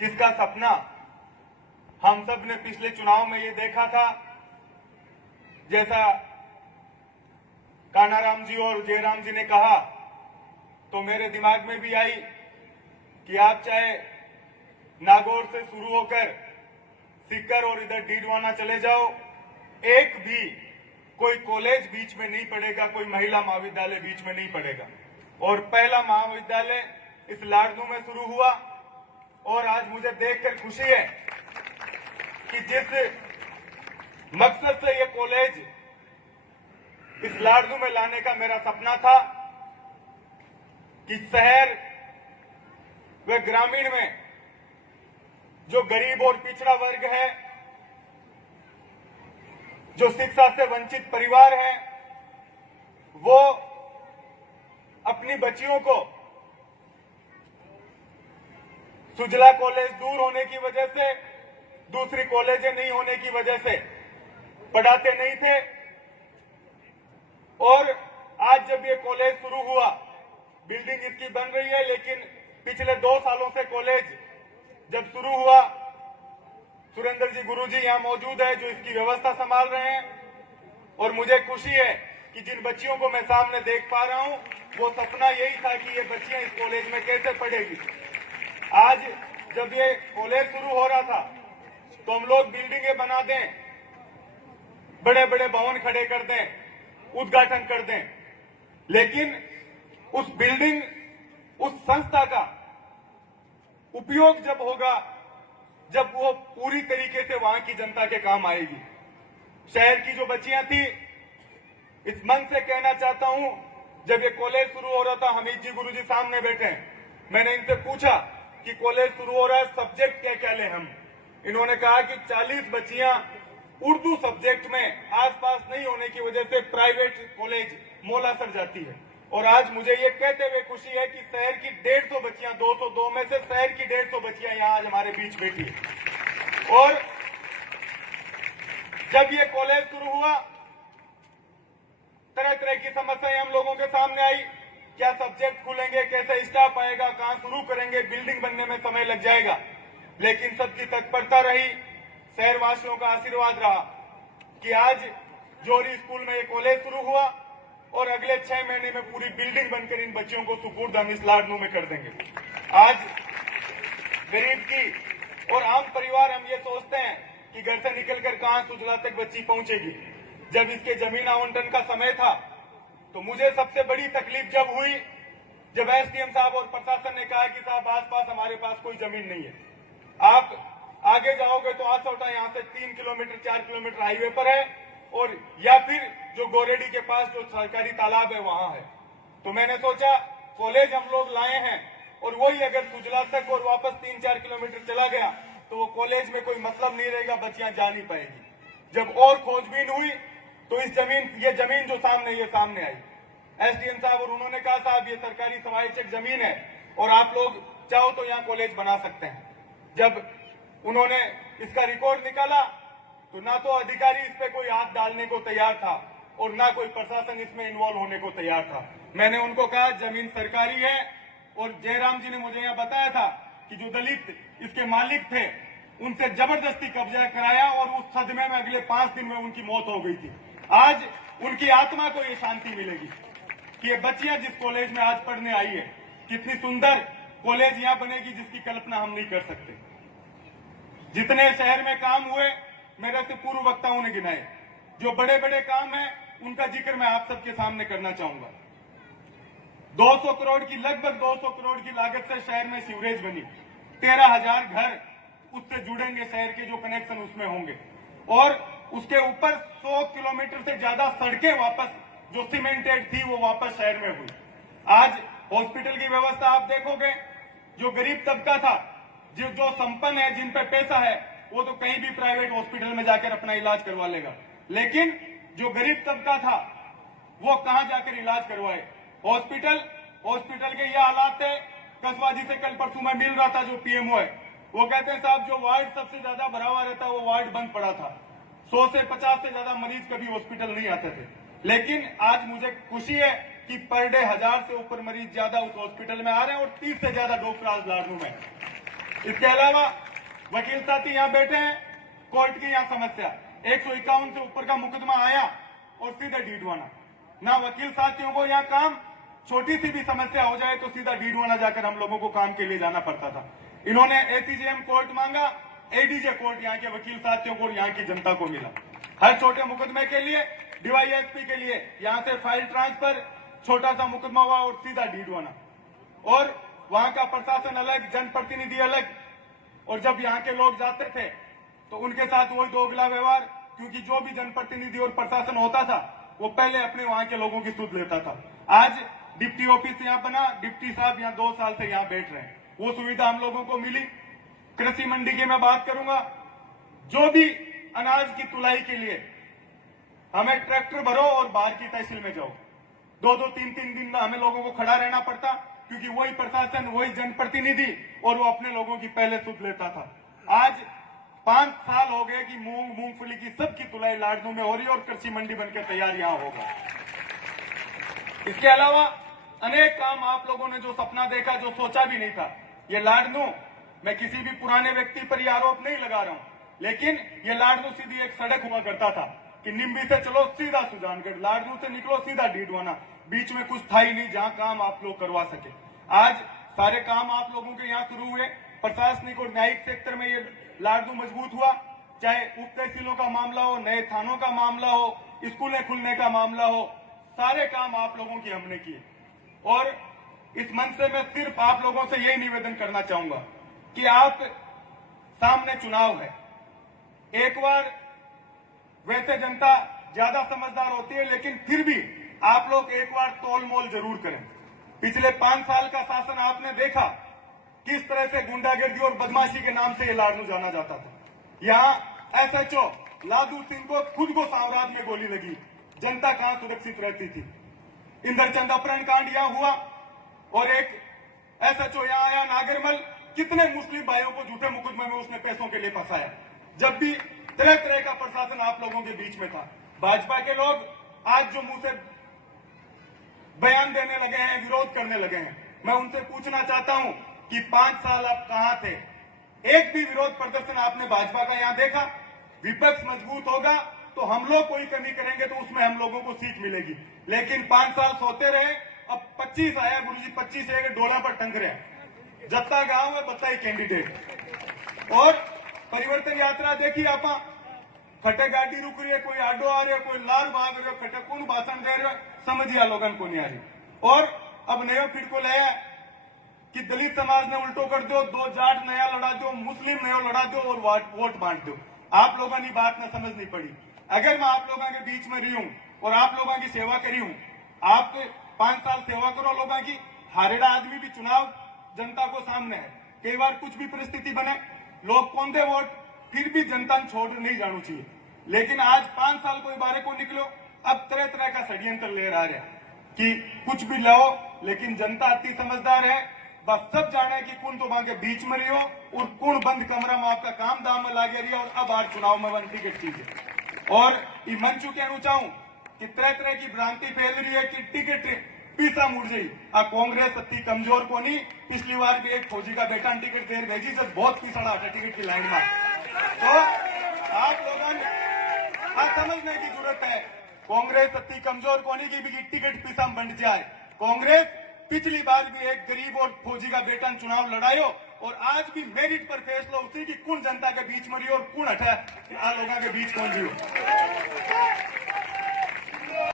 जिसका सपना हम सब ने पिछले चुनाव में ये देखा था, जैसा कानाराम जी और जयराम जी ने कहा, तो मेरे दिमाग में भी आई कि आप चाहे नागौर से शुरू होकर सीकर और इधर डीडवाना चले जाओ, एक भी कोई कॉलेज बीच में नहीं पड़ेगा, कोई महिला महाविद्यालय बीच में नहीं पड़ेगा। और पहला महाविद्यालय इस लाडनू में शुरू हुआ और आज मुझे देखकर खुशी है कि जिस मकसद से ये कॉलेज इस लाडनू में लाने का मेरा सपना था कि शहर व ग्रामीण में जो गरीब और पिछड़ा वर्ग है, जो शिक्षा से वंचित परिवार है, वो अपनी बच्चियों को सुजला कॉलेज दूर होने की वजह से, दूसरी कॉलेजें नहीं होने की वजह से पढ़ाते नहीं थे। और आज जब ये कॉलेज शुरू हुआ, बिल्डिंग इसकी बन रही है, लेकिन पिछले 2 सालों से कॉलेज जब शुरू हुआ, सुरेंद्र जी गुरुजी यहां मौजूद है जो इसकी व्यवस्था संभाल रहे हैं, और मुझे खुशी है कि जिन बच्चियों को मैं सामने देख पा रहा हूं, वो सपना यही था कि ये बच्चियां इस कॉलेज में कैसे पढ़ेगी। आज जब ये कॉलेज शुरू हो रहा था तो हम लोग बिल्डिंगें बना दें, बड़े बड़े भवन खड़े कर दें, उद्घाटन कर दें, लेकिन उस बिल्डिंग, उस संस्था का उपयोग जब होगा, जब वो पूरी तरीके से वहां की जनता के काम आएगी। शहर की जो बच्चियां थी, इस मन से कहना चाहता हूं, जब ये कॉलेज शुरू हो रहा था, हमीद जी गुरुजी सामने बैठे हैं, मैंने इनसे पूछा कि कॉलेज शुरू हो रहा है, सब्जेक्ट क्या क्या ले हम। इन्होंने कहा कि 40 बच्चियां उर्दू सब्जेक्ट में आसपास नहीं होने की वजह से प्राइवेट कॉलेज मोलासर जाती है। और आज मुझे ये कहते हुए खुशी है कि शहर की 150 बच्चियां, 202 में से शहर की 150 बच्चियां यहां आज हमारे बीच बैठी है। और जब ये कॉलेज शुरू हुआ, तरह तरह की समस्याएं हम लोगों के सामने आई, क्या सब्जेक्ट खुलेंगे, कैसे स्टाफ आएगा, कहां शुरू करेंगे, बिल्डिंग बनने में समय लग जाएगा। लेकिन सबकी तत्परता रही, शहरवासियों का आशीर्वाद रहा कि आज जोरी स्कूल में ये कॉलेज शुरू हुआ और अगले 6 महीने में पूरी बिल्डिंग बनकर इन बच्चियों को सुपुर्द हम इस लाडनू में कर देंगे। आज गरीब की और आम परिवार, हम ये सोचते हैं कि घर से निकलकर कहां सुजला तक बच्ची पहुंचेगी। जब इसके जमीन आवंटन का समय था तो मुझे सबसे बड़ी तकलीफ जब हुई, जब एसडीएम साहब और प्रशासन ने कहा कि साहब आसपास हमारे पास कोई जमीन नहीं है, आप आगे जाओगे तो आसौटा यहां से 3 किलोमीटर 4 किलोमीटर हाईवे पर है, और या फिर जो गोरेडी के पास जो सरकारी तालाब है वहां है। तो मैंने सोचा कॉलेज हम लोग लाए हैं और वही अगर सुजला तक और वापस 3-4 किलोमीटर चला गया तो वो कॉलेज में कोई मतलब नहीं रहेगा, बच्चियां जा नहीं पाएगी। जब और खोजबीन हुई तो ये जमीन जो सामने आई, एसडीएम साहब और उन्होंने कहा साहब ये सरकारी सवाईचक जमीन है और आप लोग चाहो तो यहाँ कॉलेज बना सकते हैं। जब उन्होंने इसका रिकॉर्ड निकाला तो ना तो अधिकारी इस पे कोई हाथ डालने को तैयार था और ना कोई प्रशासन इसमें इन्वॉल्व होने को तैयार था। मैंने उनको कहा जमीन सरकारी है, और जयराम जी ने मुझे यहाँ बताया था कि जो दलित इसके मालिक थे उनसे जबरदस्ती कब्जा कराया और उस सदमे में अगले 5 दिन में उनकी मौत हो गई थी। आज उनकी आत्मा को ये शांति मिलेगी कि ये बच्चियां जिस कॉलेज में आज पढ़ने आई है, कितनी सुंदर कॉलेज यहाँ बनेगी जिसकी कल्पना हम नहीं कर सकते। जितने शहर में काम हुए मेरे से पूर्व वक्ताओं ने गिनाए, जो बड़े बड़े काम हैं उनका जिक्र मैं आप सबके सामने करना चाहूंगा। 200 करोड़ की, लगभग 200 करोड़ की लागत से शहर में सीवरेज बनी, 13,000 घर उससे जुड़ेंगे, शहर के जो कनेक्शन उसमें होंगे, और उसके ऊपर 100 किलोमीटर से ज्यादा सड़कें वापस जो सीमेंटेड थी वो वापस शहर में हुई। आज हॉस्पिटल की व्यवस्था आप देखोगे, जो गरीब तबका था, जो संपन्न है, जिन पे पैसा है, वो तो कहीं भी प्राइवेट हॉस्पिटल में जाकर अपना इलाज करवा लेगा, लेकिन जो गरीब तबका था वो कहां जाकर इलाज करवाए। हॉस्पिटल के ये हालात है। कसबा जी से कल परसों में मिल रहा था, जो पीएमओ है, वो कहते हैं साहब जो वार्ड सबसे ज्यादा भरा हुआ रहता वो वार्ड बंद पड़ा था, 100 से 50 से ज्यादा मरीज कभी हॉस्पिटल नहीं आते थे। लेकिन आज मुझे खुशी है कि पर डे 1000 से ऊपर मरीज ज्यादा उस हॉस्पिटल में आ रहे हैं और 30 से ज्यादा डॉक्टर आज लाडनू में। इसके अलावा वकील साथी यहाँ बैठे हैं, कोर्ट की यहाँ समस्या 151 से ऊपर का मुकदमा आया और सीधे डीडवाना। ना वकील साथियों को यहाँ काम, छोटी सी भी समस्या हो जाए तो सीधा डीडवाना जाकर हम लोगों को काम के लिए जाना पड़ता था। इन्होंने एसीजेएम कोर्ट मांगा, एडीजे कोर्ट यहाँ के वकील साथियों को और यहाँ की जनता को मिला। हर छोटे मुकदमे के लिए डीवाईएसपी के लिए यहाँ से फाइल ट्रांसफर, छोटा सा मुकदमा हुआ और सीधा डीडवाना। और वहां का प्रशासन अलग, जनप्रतिनिधि अलग। और जब यहाँ के लोग जाते थे तो उनके साथ वही दोगला व्यवहार, क्योंकि जो भी जनप्रतिनिधि और प्रशासन होता था वो पहले अपने वहां के लोगों की सुध लेता था। आज डिप्टी ऑफिस यहाँ बना, डिप्टी साहब यहाँ 2 साल से यहाँ बैठ रहे हैं, वो सुविधा हम लोगों को मिली। कृषि मंडी की मैं बात करूंगा, जो भी अनाज की तुलाई के लिए हमें ट्रैक्टर भरो और बाहर की तहसील में जाओ, 2-2, 3-3 दिन हमें लोगों को खड़ा रहना पड़ता, क्योंकि वही प्रशासन, वही जनप्रतिनिधि और वो अपने लोगों की पहले सुध लेता था। आज 5 साल हो गए कि मूंगफली की सबकी तुलाई लाडनू में हो रही है और कृषि मंडी बनकर तैयार यहां होगा। इसके अलावा अनेक काम आप लोगों ने जो सपना देखा, जो सोचा भी नहीं था, ये लाडनू, मैं किसी भी पुराने व्यक्ति पर यह आरोप नहीं लगा रहा हूं, लेकिन ये लाडनू सीधी एक सड़क हुआ करता था कि निम्बी से चलो सीधा सुजानगढ़, लाडनू से निकलो सीधा डीडवाना, बीच में कुछ था ही नहीं जहां काम आप लोग करवा सके। आज सारे काम आप लोगों के यहाँ शुरू हुए। प्रशासनिक और न्यायिक सेक्टर में ये लाडनू मजबूत हुआ, चाहे उप तहसीलों का मामला हो, नए थानों का मामला हो, स्कूलें खुलने का मामला हो, सारे काम आप लोगों की हमने किए। और इस मंच से मैं सिर्फ आप लोगों से यही निवेदन करना चाहूंगा कि आप, सामने चुनाव है, एक बार वैसे जनता ज्यादा समझदार होती है, लेकिन फिर भी आप लोग एक बार तोल मोल जरूर करें। पिछले 5 साल का शासन आपने देखा किस तरह से गुंडागर्दी और बदमाशी के नाम से ये लाडनू जाना जाता था। यहाँ एसएचओ लादू सिंह को खुद को साम्राज्य में गोली लगी, जनता कहां सुरक्षित रहती थी। इंद्रचंद अपहरण कांड यहाँ हुआ और एक एसएचओ यहाँ आया नागरमल, कितने मुस्लिम भाइयों को झूठे मुकदमे में उसने पैसों के लिए फंसाया। जब भी तरह तरह का प्रशासन आप लोगों के बीच में था। भाजपा के लोग आज जो मुंह से बयान देने लगे हैं, विरोध करने लगे हैं, मैं उनसे पूछना चाहता हूं कि 5 साल आप कहां थे? एक भी विरोध प्रदर्शन आपने भाजपा का यहां देखा? विपक्ष मजबूत होगा तो हम लोग कोई कमी करेंगे तो उसमें हम लोगों को सीख मिलेगी। लेकिन 5 साल सोते रहे, अब 25 आया गुरुजी, 25 एक डोला पर टंग रहे, जत्ता गांव है बत्ता ही कैंडिडेट। और परिवर्तन यात्रा देखिए आप, खटे गाड़ी रुक रही है, कोई आडो आ रहे, कोई लाल भाग रहे, खटे कौन भाषण दे रहे, समझिए लोगन को नहीं आ रही। और अब नयो फिर ले कि दलित समाज ने उल्टो कर दो, 2 जाट नया लड़ा दो, मुस्लिम नया लड़ा दो और वोट बांट दो। आप लोगों ने बात न समझनी पड़ी। अगर मैं आप लोगों के बीच में रही हूं और आप लोगों की सेवा करी हूं, आप 5 साल सेवा करो लोगों की। हारेड़ा आदमी भी चुनाव जनता को सामने है, कई बार कुछ भी परिस्थिति बने, लोग कौन दे वोट, फिर भी जनता ने छोड़ नहीं जाना चाहिए। लेकिन आज 5 साल कोई बारे को निकलो, अब तरह तरह का षड्यंत्र ले रहा है कि कुछ भी लाओ, लेकिन जनता अति समझदार है, बस सब जाने कि कौन तो वहां के बीच में रही हो और कौन बंद कमरा में आपका काम दाम में लागे रही और अब आज चुनाव में बनती के चीज है। और ये मंच कहना चाहूं कि तरह तरह की भ्रांति फैल रही है कि टिकट पीसा मुड़ गई। कांग्रेस अति कमजोर को नहीं, पिछली बार भी एक फौजी का बेटा टिकट देर भेजी जब बहुत पिछड़ा हटा टिकट की लाइन में। तो आप लोगों ने समझने की जरूरत है, कांग्रेस अति कमजोर को नहीं की भी टिकट पीसा बंट जाए। कांग्रेस पिछली बार भी एक गरीब और फौजी का बेटा चुनाव लड़ायो और आज भी मेरिट पर फैसला उसी की कौन जनता के बीच में रही और कौन हटा लोगों के बीच कौन रही हो।